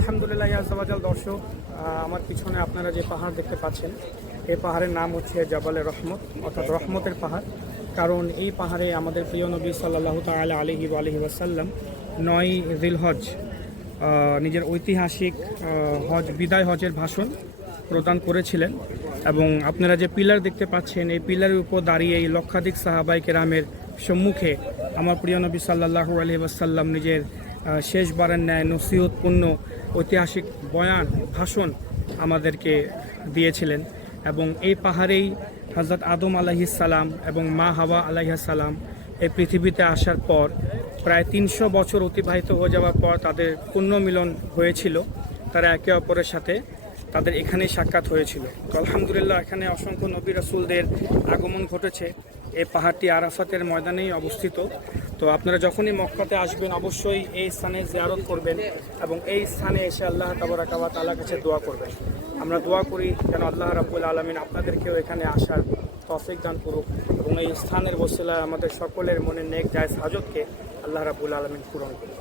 আলহামদুলিল্লাহ আযাওয়াজাল। দর্শক, আমার পিছনে আপনারা যে পাহাড় দেখতে পাচ্ছেন, এই পাহাড়ের নাম হচ্ছে জাবালে রহমত, অর্থাৎ রহমতের পাহাড়। কারণ এই পাহাড়ে আমাদের প্রিয় নবী সাল্লাল্লাহু তাআলা আলাইহি ওয়াসাল্লাম 9 জিলহজ নিজের ঐতিহাসিক হজ, বিদায় হজের ভাষণ প্রদান করেছিলেন। এবং আপনারা যে পিলার দেখতে পাচ্ছেন, এই পিলারের উপর দাঁড়িয়ে এই লক্ষাধিক সাহাবায়ে কেরামের সম্মুখে আমার প্রিয় নবী সাল্লাল্লাহু আলাইহি ওয়াসাল্লাম নিজের শেষবারের ন্যায় নসিহতপূর্ণ ঐতিহাসিক বয়ান, ভাষণ আমাদেরকে দিয়েছিলেন। এবং এই পাহাড়েই হযরত আদম আলাইহিস সালাম এবং মা হাওয়া আলাইহিস সালাম এই পৃথিবীতে আসার পর প্রায় 300 বছর অতিবাহিত হয়ে যাওয়ার পর তাদের পুণ্যমিলন হয়েছিল। তারা একে অপরের সাথে তাদের এখানেই সাক্ষাৎ হয়েছিল। তো আলহামদুলিল্লাহ, এখানে অসংখ্য নবী রাসূলদের আগমন ঘটেছে। এই পাহাড়টি আরাফাতের ময়দানেই অবস্থিত। তো আপনারা যখনই মক্কাতে আসবেন, অবশ্যই এই স্থানে জিয়ারত করবেন এবং এই স্থানে এসে আল্লাহ তাবারাকা ওয়া তাআলার কাছে দোয়া করবেন। আমরা দোয়া করি যেন আল্লাহ রাব্বুল আলামিন আপনাদেরকেও এখানে আসার তৌফিক দান করুক এবং এই স্থানের ওসিলায় আমাদের সকলের মনে নেক জায়েজ হাজতকে আল্লাহ রাব্বুল আলামিন পূরণ করুক।